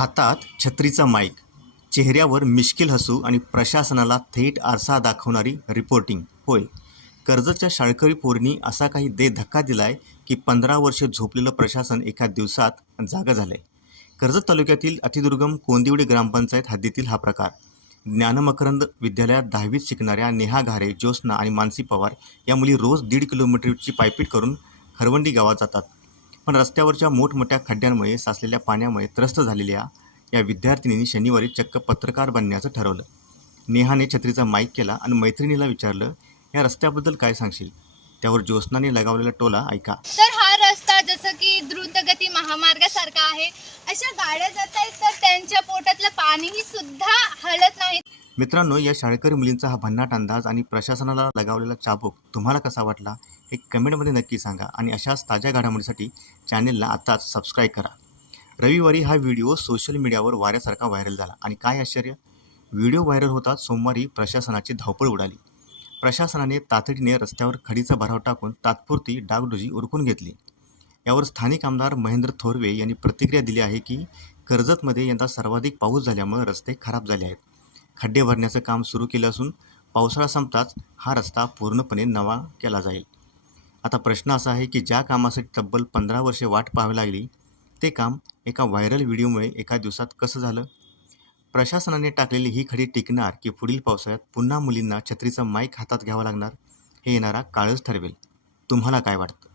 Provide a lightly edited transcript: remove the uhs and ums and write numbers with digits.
हातात छत्रीचा माईक, चेहऱ्यावर मिश्किल हसू आणि प्रशासनाला थेट आरसा दाखवणारी रिपोर्टिंग. होय, कर्जतच्या शाळकरी पोरींनी असा काही धक्का दिलाय की 15 वर्षे झोपलेलं प्रशासन एका दिवसात जागं झालंय. कर्जत तालुक्यातील अतिदुर्गम कोंदिवडी ग्रामपंचायत हद्दीतील हा प्रकार. ज्ञानमकरंद विद्यालयात 10वीत शिकणाऱ्या नेहा घारे, ज्योत्स्ना आणि मानसी पवार या मुली रोज 1.5 किलोमीटरची पायपीट करून खरवंडी गावात जातात. पण रस्त्यावरच्या मोठमोठ्या खड्ड्यांमुळे, साचलेल्या पाण्यामुळे त्रस्त झालेल्या या विद्यार्थिनींनी शनिवारी चक्क पत्रकार बनण्याचं ठरवलं. नेहाने छत्रीचा माईक केला आणि मैत्रिणीला विचारलं, या रस्त्याबद्दल काय सांगशील? त्यावर ज्योत्स्नाने लगावलेला टोला ऐका. तर हा रस्ता जसं की द्रुतगती महामार्गासारखा आहे. अशा गाड्या जात आहेत तर त्यांच्या पोटातलं पाणीही सुद्धा हलत नाही. मित्रांनो, या शाळकरी मुलींचा हा भन्नाट अंदाज आणि प्रशासनाला लगावलेला चाबूक तुम्हाला कसा वाटला हे कमेंटमध्ये नक्की सांगा. आणि अशाच ताज्या घडामोडीसाठी चॅनेलला आताच सबस्क्राईब करा. रविवारी हा व्हिडिओ सोशल मीडियावर वाऱ्यासारखा व्हायरल झाला आणि काय आश्चर्य, व्हिडिओ व्हायरल होताच सोमवारी प्रशासनाची धावपळ उडाली. प्रशासनाने तातडीने रस्त्यावर खडीचा भराव टाकून तात्पुरती डागडुजी उरकून घेतली. यावर स्थानिक आमदार महेंद्र थोरवे यांनी प्रतिक्रिया दिली आहे की कर्जतमध्ये यंदा सर्वाधिक पाऊस झाल्यामुळे रस्ते खराब झाले आहेत. खड्डे भरण्याचं काम सुरू केलं असून पावसाळा संपताच हा रस्ता पूर्णपणे नवा केला जाईल. आता प्रश्न असा आहे की ज्या कामासाठी तब्बल 15 वर्षे वाट पाहावी लागली, ते काम एका व्हायरल व्हिडिओमुळे एका दिवसात कसं झालं? प्रशासनाने टाकलेली ही खडी टिकणार की पुढील पावसाळ्यात पुन्हा मुलींना छत्रीचा माईक हातात घ्यावा लागणार? हे येणारा काळच ठरवेल. तुम्हाला काय वाटतं?